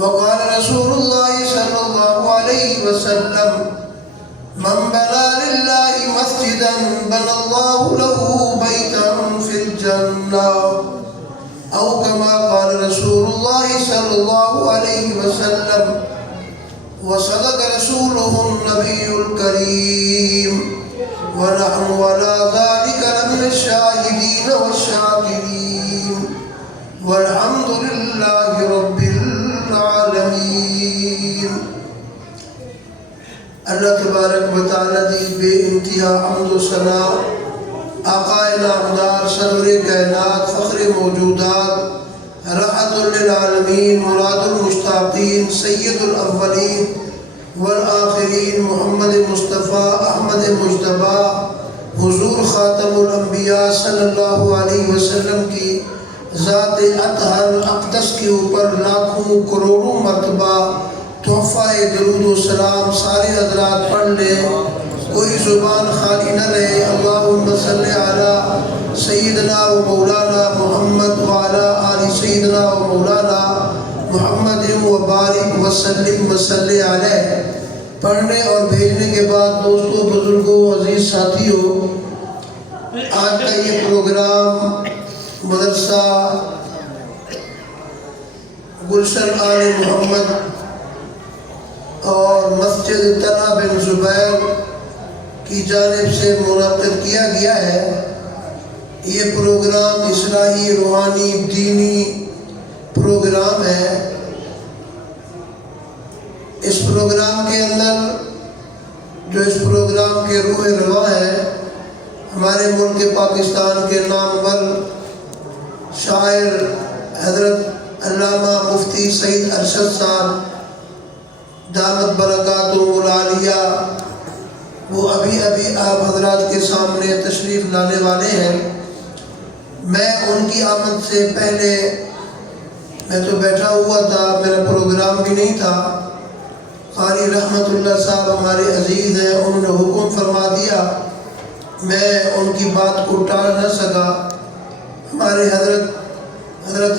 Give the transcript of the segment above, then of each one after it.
وقال رسول الله صلى الله عليه وسلم من بنى لله مسجدا بنى الله له بيتا في الجنة أو كما قال رسول الله صلى الله عليه وسلم وصدق رسوله النبي الكريم ونحن على ذلك لمن الشاهدين والشاكرين والحمد لله رب العالمین۔ اللہ تبارک و تعالیٰ دی بے انتہا حمد و ثنا آقا نامدار سرور کائنات فخر موجودات رحمت للعالمین مراد المشتاقین سید الاولین والآخرین محمد مصطفیٰ احمد مجتبیٰ حضور خاتم الانبیاء صلی اللہ علیہ وسلم کی ذات اطہر اقدس کے اوپر لاکھوں کروڑوں مرتبہ تحفہ درود و سلام سارے حضرات پڑھ لیں، کوئی زبان خالی نہ رہے۔ اللہم صلی علی سیدنا و مولانا محمد وعلی آل سیدنا و مولانا محمد و بارک وسلم وصلی علیہ۔ پڑھنے اور بھیجنے کے بعد دوستوں، بزرگوں، عزیز ساتھیوں، آج کا یہ پروگرام مدرسہ گلشن آل محمد اور مسجد طلحہ بن زبیر کی جانب سے منعقد کیا گیا ہے۔ یہ پروگرام اصلاحی، روحانی، دینی پروگرام ہے۔ اس پروگرام کے اندر جو اس پروگرام کے روح رواں ہے، ہمارے ملک پاکستان کے نامور شاعر حضرت علامہ مفتی سعید ارشد صاحب دامت برکاتہ العالیہ، وہ ابھی آپ حضرات کے سامنے تشریف لانے والے ہیں۔ میں ان کی آمد سے پہلے میں تو بیٹھا ہوا تھا، میرا پروگرام بھی نہیں تھا۔ قاری رحمت اللہ صاحب ہمارے عزیز ہیں، انہوں نے حکم فرما دیا، میں ان کی بات کو ٹال نہ سکا۔ ہمارے حضرت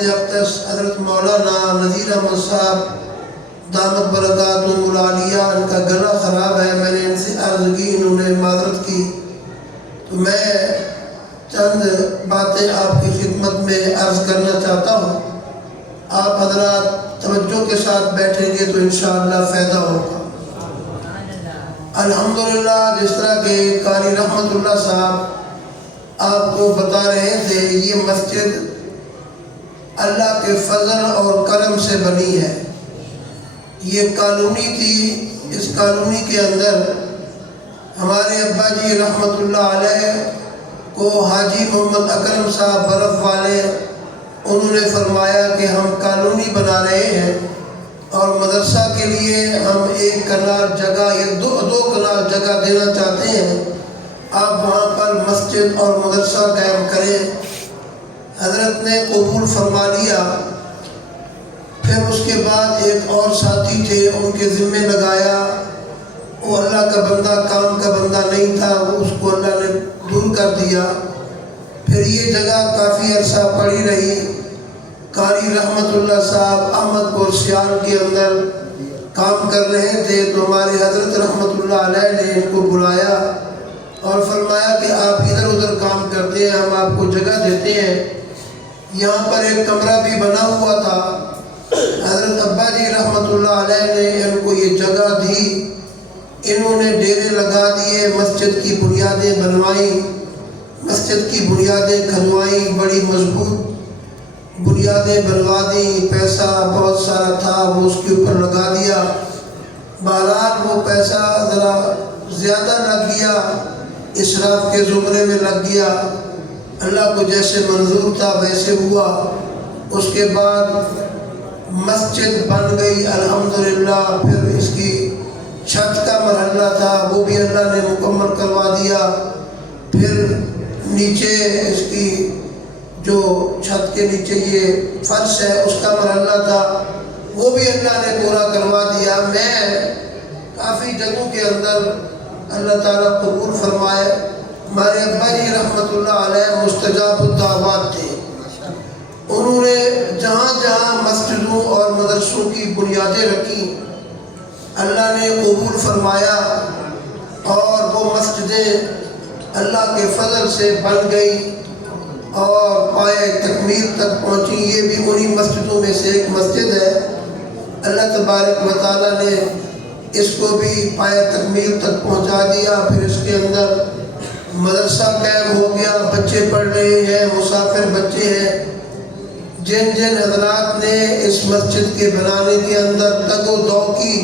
اقدس حضرت مولانا نذیر احمد صاحب دامت برکاتہ العالیہ، ان کا گلا خراب ہے، میں نے ان سے عرض کی، انہوں نے معذرت کی، تو میں چند باتیں آپ کی خدمت میں عرض کرنا چاہتا ہوں۔ آپ حضرات توجہ کے ساتھ بیٹھیں گے تو انشاءاللہ فائدہ ہوگا۔ الحمدللہ، جس طرح کہ قاری رحمت اللہ صاحب آپ کو بتا رہے تھے، یہ مسجد اللہ کے فضل اور کرم سے بنی ہے۔ یہ کالونی تھی، اس کالونی کے اندر ہمارے ابا جی رحمت اللہ علیہ کو حاجی محمد اکرم صاحب برف والے، انہوں نے فرمایا کہ ہم کالونی بنا رہے ہیں اور مدرسہ کے لیے ہم ایک کنال جگہ یا دو کنال جگہ دینا چاہتے ہیں، آپ وہاں پر مسجد اور مدرسہ قائم کریں۔ حضرت نے قبول فرما لیا۔ پھر اس کے بعد ایک اور ساتھی تھے، ان کے ذمہ لگایا، وہ اللہ کا بندہ، کام کا بندہ نہیں تھا، وہ اس کو اللہ نے دور کر دیا۔ پھر یہ جگہ کافی عرصہ پڑی رہی۔ قاری رحمت اللہ صاحب احمد پور سیال کے اندر کام کر رہے تھے، تو ہمارے حضرت رحمت اللہ علیہ نے ان کو بلایا اور فرمایا کہ آپ ادھر ادھر کام کرتے ہیں، ہم آپ کو جگہ دیتے ہیں۔ یہاں پر ایک کمرہ بھی بنا ہوا تھا، حضرت ابا جی رحمت اللہ علیہ نے ان کو یہ جگہ دی، انہوں نے ڈیرے لگا دیے، مسجد کی بنیادیں بنوائیں، مسجد کی بنیادیں کھدوائیں، بڑی مضبوط بنیادیں بنوا دیں، پیسہ بہت سارا تھا وہ اس کے اوپر لگا دیا۔ بہرحال وہ پیسہ ذرا زیادہ لگ گیا، اسراف کے زمرے میں لگ گیا، اللہ کو جیسے منظور تھا ویسے ہوا۔ اس کے بعد مسجد بن گئی الحمدللہ۔ پھر اس کی چھت کا مرحلہ تھا، وہ بھی اللہ نے مکمل کروا دیا۔ پھر نیچے اس کی جو چھت کے نیچے یہ فرش ہے اس کا مرحلہ تھا، وہ بھی اللہ نے پورا کروا دیا۔ میں کافی جگہوں کے اندر اللہ تعالیٰ قبول فرمائے۔ ہمارے ابا جی رحمت اللہ علیہ مستجاب الدعوات تھے، انہوں نے جہاں جہاں مسجدوں اور مدرسوں کی بنیادیں رکھی اللہ نے قبول فرمایا اور وہ مسجدیں اللہ کے فضل سے بن گئی اور پائے تکمیل تک پہنچی۔ یہ بھی انہی مسجدوں میں سے ایک مسجد ہے۔ اللہ تبارک و تعالیٰ نے اس کو بھی پائے تکمیل تک پہنچا دیا۔ پھر اس کے اندر مدرسہ قائم ہو گیا، بچے پڑھ رہے ہیں، مسافر بچے ہیں۔ جن جن حضرات نے اس مسجد کے بنانے کے اندر تگ و دو کی،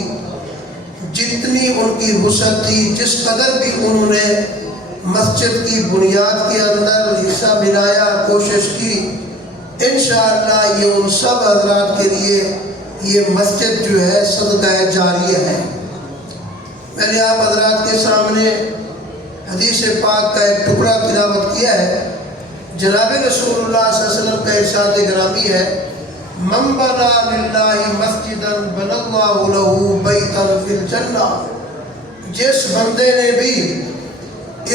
جتنی ان کی وسعت تھی، جس قدر بھی انہوں نے مسجد کی بنیاد کے اندر حصہ ملایا، کوشش کی، انشاءاللہ یہ ان سب حضرات کے لیے یہ مسجد جو ہے صدقہ جاریہ ہے۔ میں نے آپ حضرات کے سامنے حدیث پاک کا ایک ٹکڑا تلاوت کیا ہے۔ جناب رسول اللہ صلی اللہ علیہ وسلم کا ارشاد گرامی ہے، من بنا للہ مسجدا بنى اللہ لہ بیتا فی الجنہ۔ جس بندے نے بھی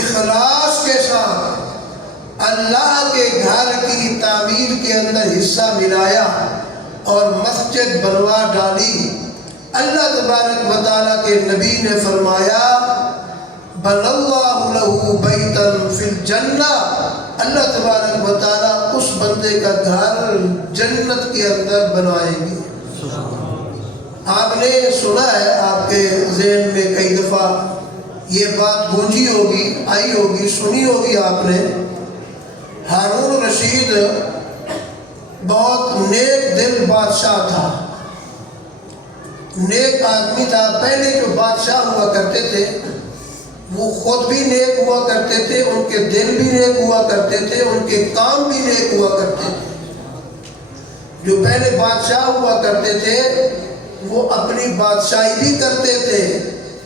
اخلاص کے ساتھ اللہ کے گھر کی تعمیر کے اندر حصہ ملایا اور مسجد بنوا ڈالی، اللہ تبارک و تعالیٰ کے نبی نے فرمایا بنى اللہ لہ بیتا فی الجنہ، اللہ تبارک و تعالیٰ اس بندے کا گھر جنت کے اندر بنائیں گے۔ آپ نے سنا ہے، آپ کے ذہن میں کئی دفعہ یہ بات گونجی ہوگی، آئی ہوگی، سنی ہوگی آپ نے، ہارون رشید بہت نیک دل بادشاہ تھا، نیک آدمی تھا۔ پہلے جو بادشاہ ہوا کرتے تھے وہ خود بھی نیک ہوا کرتے تھے، ان کے دل بھی نیک ہوا کرتے تھے، ان کے کام بھی نیک ہوا کرتے تھے۔ جو پہلے بادشاہ ہوا کرتے تھے وہ اپنی بادشاہی بھی کرتے تھے،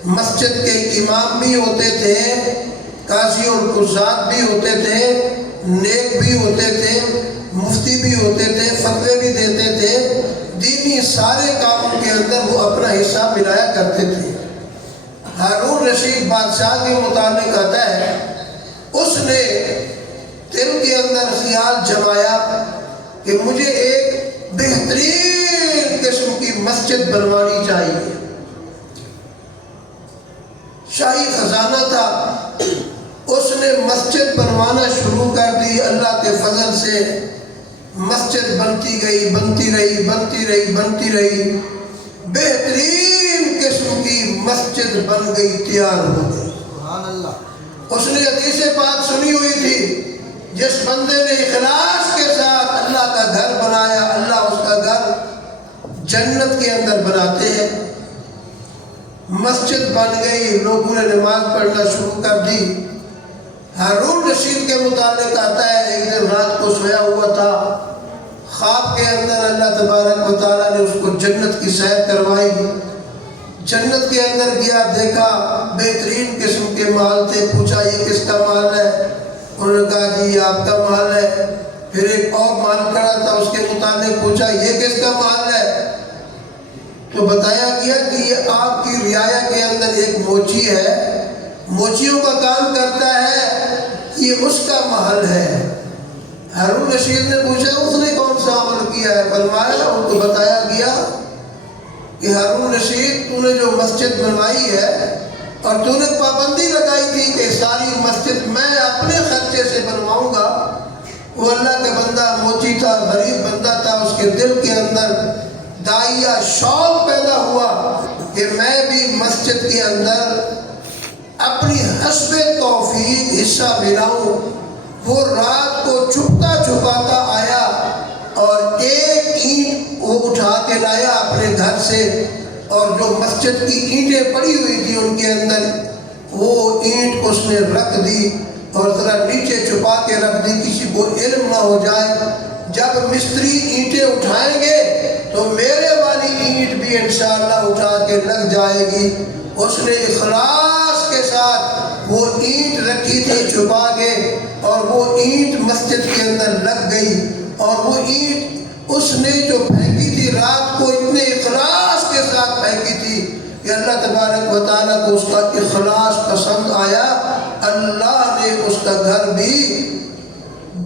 مسجد کے امام بھی ہوتے تھے، قاضی اور قضات بھی ہوتے تھے، نیک بھی ہوتے تھے، مفتی بھی ہوتے تھے، فتوے بھی دیتے تھے، دینی سارے کاموں کے اندر وہ اپنا حصہ ملایا کرتے تھے۔ ہارون رشید بادشاہ کے متعلق آتا ہے، اس نے دل کے اندر خیال جمایا کہ مجھے ایک بہترین قسم کی مسجد بنوانی چاہیے۔ شاہی خزانہ تھا، اس نے مسجد بنوانا شروع کر دی۔ اللہ کے فضل سے مسجد بنتی گئی، بنتی رہی، بنتی رہی، بنتی رہی، بہترین قسم کی مسجد بن گئی، تیار ہو گئی۔ سبحان اللہ۔ اس نے حدیث پاک سنی ہوئی تھی، جس بندے نے اخلاص کے ساتھ اللہ کا گھر بنایا، اللہ اس کا گھر جنت کے اندر بناتے ہیں۔ مسجد بن گئی، لوگوں نے نماز پڑھنا شروع کر دی۔ ہارون رشید کے متعلق آتا ہے، ایک دن رات کو سویا ہوا تھا، خواب کے اندر اللہ تبارک و تعالیٰ نے اس کو جنت کی سیر کروائی۔ جنت کے اندر گیا، دیکھا بہترین قسم کے محل تھے، پوچھا یہ کس کا محل ہے؟ انہوں نے کہا جی یہ آپ کا محل ہے۔ پھر ایک اور محل کھڑا تھا، اس کے متعلق پوچھا یہ کس کا محل ہے؟ تو بتایا گیا کہ یہ آپ کی رعایا کے اندر ایک موچی ہے، موچیوں کا کام کرتا ہے، یہ اس کا محل ہے۔ ہارون رشید نے پوچھا اس نے کون سا عمل کیا ہے؟ فرمایا، ان کو بتایا گیا کہ ہارون رشید تو نے جو مسجد بنوائی ہے اور تو نے پابندی لگائی تھی کہ ساری مسجد میں اپنے خرچے سے بنواؤں گا، وہ اللہ کا بندہ موچی تھا، غریب بندہ تھا، اس کے دل کے اندر داعیہ شوق پیدا ہوا کہ میں بھی مسجد کے اندر اپنی حسب توفیق حصہ ملاؤں۔ وہ رات کو چھپتا چھپاتا آیا اور ایک اینٹ وہ اٹھا کے لایا اپنے گھر سے، اور جو مسجد کی اینٹیں پڑی ہوئی تھی ان کے اندر وہ اینٹ اس نے رکھ دی اور ذرا نیچے چھپا کے رکھ دی، کسی کو علم نہ ہو جائے۔ جب مستری اینٹیں اٹھائیں گے تو میرے والی اینٹ بھی انشاءاللہ اٹھا کے لگ جائے گی۔ اس نے اخلاص کے ساتھ وہ اینٹ رکھی تھی چھپا کے، اور وہ اینٹ مسجد کے اندر لگ گئی، اور وہ اینٹ اس نے جو پھینکی تھی رات کو اتنے اخلاص کے ساتھ پھینکی تھی کہ اللہ تبارک و تعالیٰ کو اس کا اخلاص پسند آیا۔ اللہ نے اس کا گھر بھی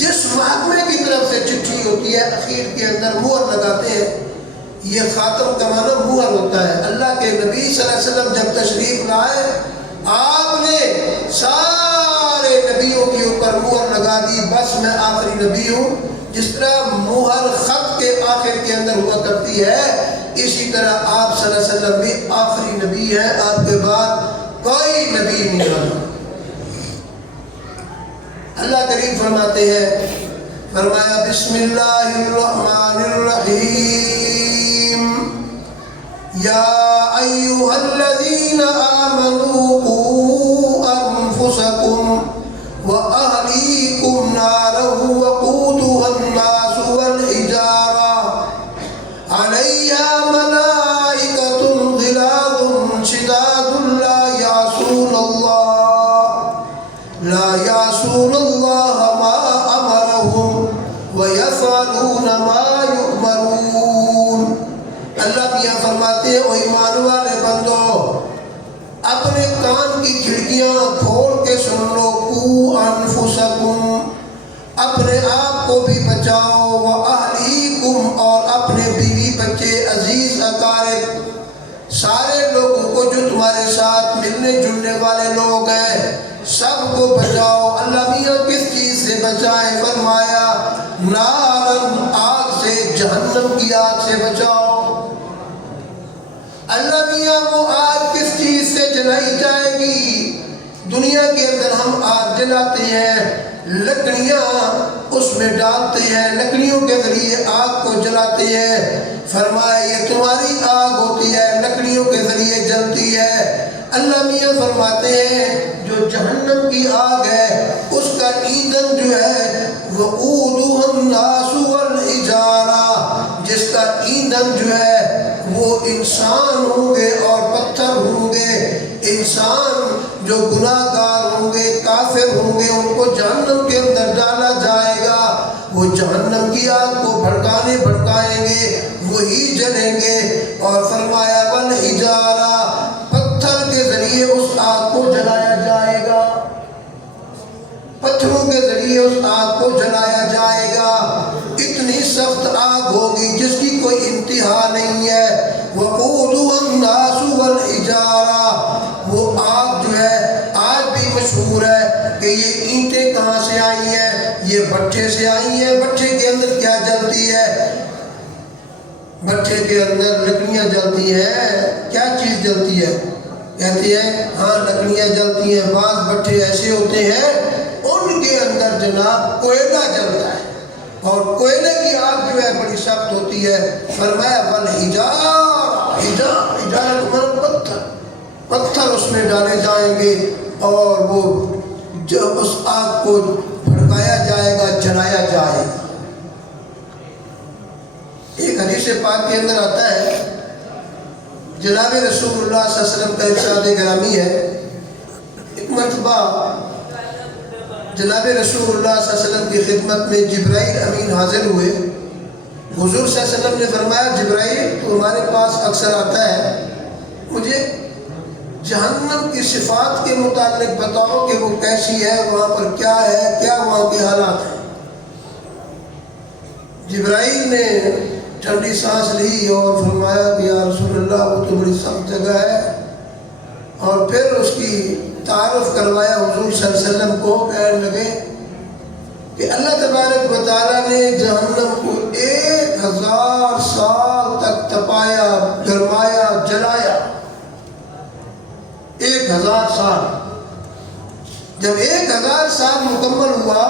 جس محکمے کی طرف سے چٹھی ہوتی ہے اخیر کے اندر مہر لگاتے ہیں. یہ خاتم کا معنی مہر ہوتا ہے. اللہ کے نبی صلی اللہ علیہ وسلم جب تشریف لائے آپ نے سارے نبیوں کے اوپر مہر لگا دی، بس میں آخری نبی ہوں. جس طرح مہر خط کے آخر کے اندر ہوا کرتی ہے، اسی طرح آپ صلی اللہ علیہ وسلم بھی آخری نبی ہیں، آپ کے بعد کوئی نبی نہیں آنا. اللہ کریم فرماتے ہیں، فرمایا بسم اللہ الرحمن الرحیم یا ایھا الذین آمنوا قوا انفسکم وأهليكم نارا وقودها الناس والحجارة عليها ملائكة غلاظ شداد لا يعصون الله ما أمرهم ويفعلون ما يؤمرون. اللہ میاں فرماتے ہیں، او ایمان والے بندو، اپنے کان کی کھڑکیاں کھول کے سن لو. قو انفسکم، اپنے آپ کو بھی بچاؤ، واہلیکم، اور اپنے بیوی بچے عزیز اقارب سارے لوگوں کو جو تمہارے ساتھ ملنے جلنے والے لوگ ہیں سب کو بچاؤ. اللہ میاں کس چیز سے بچائے؟ فرمایا نارن، آگ سے، جہنم کی آگ سے بچاؤ. اللہ میاں وہ آگ کس چیز سے جلائی جائے گی؟ دنیا کے اندر ہم آگ جلاتے ہیں، لکڑیاں اس میں ڈالتے ہیں، لکڑیوں کے ذریعے آگ کو جلاتے ہیں. فرمایا یہ تمہاری آگ ہوتی ہے، لکڑیوں کے ذریعے جلتی ہے. اللہ میاں فرماتے ہیں جو جہنم کی آگ ہے اس کا ایندھن جو ہے وقودها الناس والحجارہ، جس کا ایندھن جو ہے وہ انسان ہوں گے اور پتھر ہوں گے. انسان جو گناہ گار ہوں گے، کافر ہوں گے، ان کو جہنم کے اندر ڈالا جائے گا. وہ جہنم کی آگ کو بھڑکائیں گے، وہی جلیں گے. اور فرمایا والحجارہ، پتھر کے ذریعے اس آگ کو جلایا جائے گا، پتھروں کے ذریعے اس آگ کو جلایا جائے گا. اتنی سخت آگ ہوگی جس کی کوئی انتہا نہیں ہے. وقودها الناس والحجارہ، وہ آگ جو ہے آج بھی مشہور ہے کہ یہ اینٹیں کہاں سے آئی ہیں، یہ بھٹے سے آئی ہیں. بھٹے کے اندر کیا جلتی ہے؟ بھٹے کے اندر لکڑیاں جلتی ہیں. کیا چیز جلتی ہے؟ کہتے ہیں ہاں لکڑیاں جلتی ہیں. بعض بھٹے ایسے ہوتے ہیں ان کے اندر جناب کوئلہ جلتا ہے، اور کوئلے کی آگ جو ہے بڑی سخت ہوتی ہے. فرمایا والحجارہ، حجارہ پتھر، پتھر اس میں ڈالے جائیں گے اور وہ جب اس آگ کو بھڑکایا جائے گا، جلایا جائے گا. ایک حدیث پاک کے اندر آتا ہے، جناب رسول اللہ صلی اللہ علیہ وسلم کا ارشاد گرامی ہے، ایک مرتبہ جناب رسول اللہ صلی اللہ علیہ وسلم کی خدمت میں جبرائیل امین حاضر ہوئے. حضور صلی اللہ علیہ وسلم نے فرمایا جبرائیل تو ہمارے پاس اکثر آتا ہے، مجھے جہنم کی صفات کے متعلق بتاؤ کہ وہ کیسی ہے، وہاں پر کیا ہے، کیا وہاں کے حالات ہیں. جبرائیل نے ٹھنڈی سانس لی اور فرمایا کہ یا رسول اللہ وہ تو بڑی سخت جگہ ہے. اور پھر اس کی تعارف کروایا حضور صلی اللہ علیہ وسلم کو. کہنے لگے کہ اللہ تبارک و تعالیٰ نے جہنم کو 1000 سال تک تپایا، گرمایا، جلایا. 1000 سال. جب 1000 سال مکمل ہوا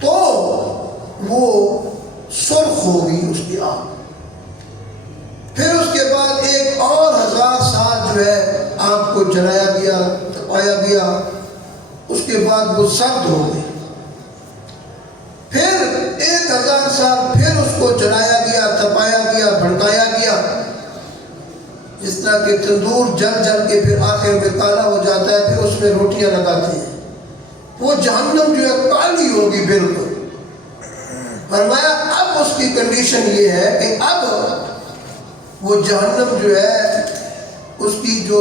تو وہ سرخ ہوگی اس کی آگ. پھر اس کے بعد ایک اور 1000 سال جو ہے آگ کو جلایا گیا، تپایا گیا. اس کے بعد وہ سرد ہو گئی. پھر 1000 سال پھر اس کو جلایا گیا، تپایا گیا، بھڑکایا گیا. جس طرح کہ تندور جل جل کے پھر آخر میں کالا ہو جاتا ہے، پھر اس میں روٹیاں لگاتے ہیں. وہ جہنم جو ہے کالی ہوگی بالکل. فرمایا اب اس کی کنڈیشن یہ ہے کہ اب وہ جہنم جو ہے اس کی جو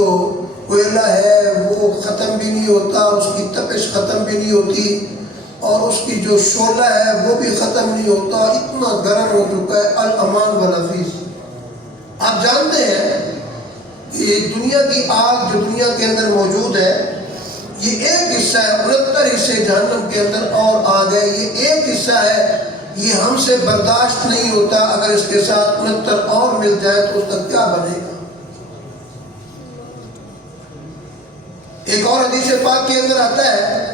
کوئلہ ہے وہ ختم بھی نہیں ہوتا، اس کی تپش ختم بھی نہیں ہوتی، اور اس کی جو شعلہ ہے وہ بھی ختم نہیں ہوتا، اتنا گرم ہو چکا ہے۔ الامان والحفیظ، آپ جانتے ہیں کہ دنیا کی آگ جو دنیا کے اندر موجود ہے، یہ ایک حصہ ہے، 69 حصے جہنم کے اندر اور آگ ہے، یہ ایک حصہ ہے، یہ ہم سے برداشت نہیں ہوتا، اگر اس کے ساتھ 69 اور مل جائے تو اس کا کیا بنے گا۔ ایک اور حدیث پاک کے اندر آتا ہے،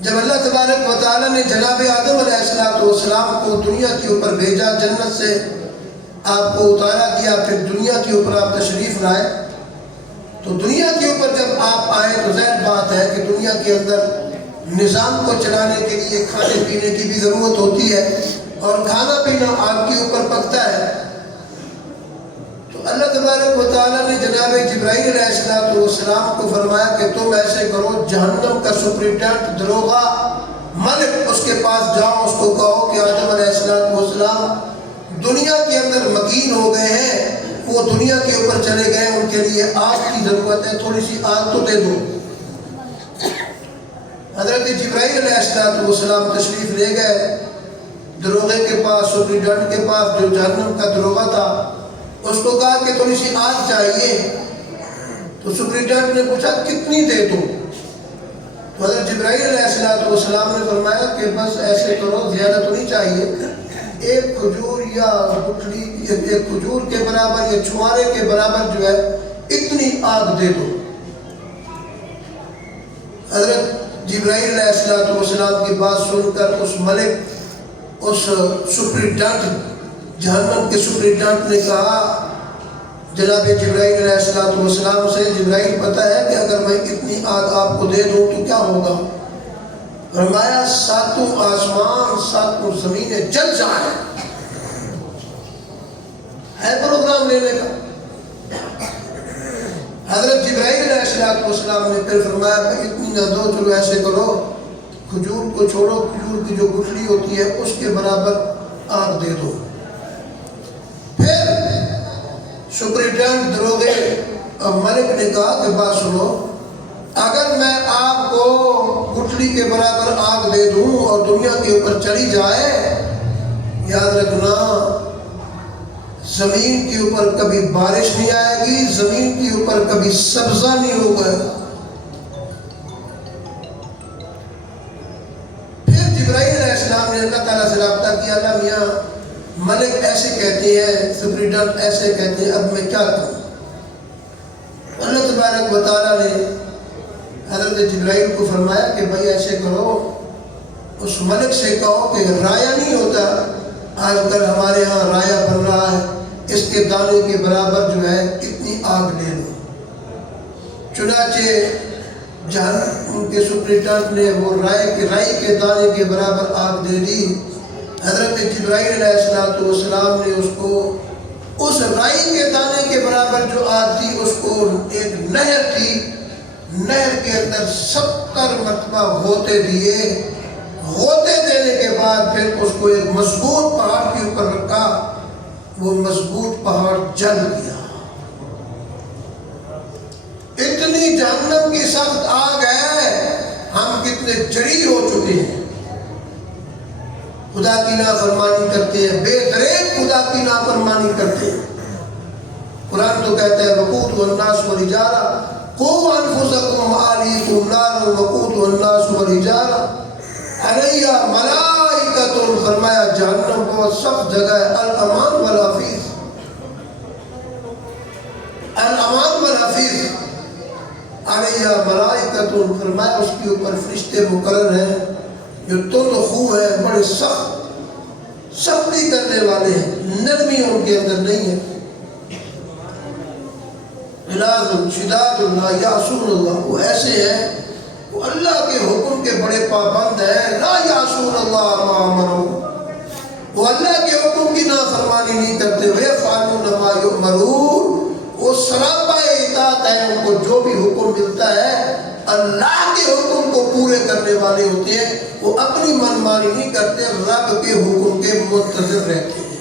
جب اللہ تبارک و تعالیٰ نے جناب آدم علیہ السلام کو دنیا کے اوپر بھیجا، جنت سے آپ کو اتارا کیا، پھر دنیا کے اوپر آپ تشریف لائے، تو دنیا کے اوپر جب آپ آئے تو ظاہر بات ہے کہ دنیا کے اندر نظام کو چلانے کے لیے کھانے پینے کی بھی ضرورت ہوتی ہے، اور کھانا پینا آگ کے اوپر پکتا ہے۔ تو اللہ تبارک و تعالیٰ نے جناب جبرائیل علیہ السلام کو فرمایا کہ تم ایسے کرو، جہنم کا سپرنٹینڈنٹ، دروغہ، ملک، اس کے پاس جاؤ، اس کو کہو کہ آدم علیہ السلام دنیا کے اندر مکین ہو گئے ہیں، وہ دنیا کے اوپر چلے گئے، ان کے لیے آگ کی ضرورت ہے، تھوڑی سی آگ تو دے دو۔ حضرت جبرائیل علیہ السلام تشریف لے گئے دروغے کے پاس، سپرنٹینڈنٹ کے پاس، جو جہنم کا دروغہ تھا، اس کو کہا کہ تھوڑی سی آگ چاہیے، تو سپرنٹینڈنٹ نے پوچھا کتنی دے دو؟ تو حضرت جبرائیل علیہ السلام نے فرمایا کہ بس ایسے کرو، زیادہ تو نہیں چاہیے، ایک کھجور یا گٹھلی، ایک کھجور کے برابر یا چھوارے کے برابر جو ہے اتنی آگ دے دو۔ حضرت جبرائیل علیہ السلام کی بات سن کر اس ملک، اس سپرنٹینڈنٹ، جہنم کے سپرنٹینڈنٹ نے کہا جناب جبرائیل علیہ السلام سے، جبرائیل پتہ ہے کہ اگر میں اتنی آگ آپ کو دے دوں تو کیا ہوگا؟ فرمایا ساتوں آسمان ساتوں زمینیں جل جائیں۔ ہے پروگرام لینے کا۔ حضرت جبرائیل علیہ السلام نے پھر فرمایا کہ اتنی نہ دو، چلو ایسے کرو، کھجور کو چھوڑو، کھجور کی جو گٹھلی ہوتی ہے اس کے برابر آگ دے دو۔ پھر سپرنٹینڈنٹ دروغے ملک نے کہا کہ بات سنو، اگر میں آپ کو گٹھلی کے برابر آگ دے دوں اور دنیا کے اوپر چلی جائے، یاد رکھنا زمین کے اوپر کبھی بارش نہیں آئے گی، زمین کے اوپر کبھی سبزہ نہیں ہوگا۔ پھر جبرائیل علیہ السلام نے اللہ تعالیٰ سے رابطہ کیا، اللہ میاں ملک ایسے کہتے ہیں، سپرنٹینڈنٹ ایسے کہتے ہیں، اب میں کیا کروں؟ اللہ تبارک و تعالیٰ نے حضرت جبرائیل کو فرمایا کہ بھائی ایسے کرو، اس ملک سے کہو کہ رایا نہیں ہوتا، آج کل ہمارے ہاں رایا بن رہا ہے، اس کے دانے کے برابر جو ہے اتنی آگ لے لو۔ چنانچہ جہنم کے سپرنٹینڈنٹ نے وہ رائی کے دانے کے برابر آگ دے دی۔ حضرت جبرائیل علیہ السلام نے اس کو اس رائی کے دانے کے برابر جو آگ تھی، اس کو ایک نہر تھی، نہر کے اندر 70 مرتبہ غوطے دیے، غوطے دینے کے بعد پھر اس کو ایک مضبوط پہاڑ کے اوپر رکھا، وہ مضبوط پہاڑ جل گیا۔ اتنی جہنم کی سخت آگ ہے، ہم کتنے جری ہو چکے ہیں، خدا کی نافرمانی کرتے ہیں، بے دریغ خدا کی نافرمانی کرتے ہیں۔ قرآن تو کہتا ہے وقودها الناس والحجارہ، قوا انفسکم واہلیکم نارا وقودها الناس والحجارہ علیہا ملائکۃ، فرمایا جہنم بہت سخت جگہ ہے، الامان والحفیظ، الامان والحفیظ علیہا ملائکۃ، فرمایا اس کے اوپر فرشتے مقرر ہیں جو تند خو ہے، بڑے سختی کرنے والے ہیں، نرمی ان کے اندر نہیں ہے۔ غلاظ شداد لا یعصون اللہ، وہ ایسے ہیں وہ اللہ کے حکم کے بڑے پابند ہیں، لا یعصون اللہ ما امرهم، وہ اللہ کے حکم کی نافرمانی نہیں کرتے، ویفعلون ما یؤمرون، وہ سراپا اطاعت ہے، ان کو جو بھی حکم ملتا ہے اللہ کے حکم کو پورے کرنے والے ہوتے ہیں، وہ اپنی منمانی نہیں کرتے، رب کے حکم کے منتظر رہتے ہیں۔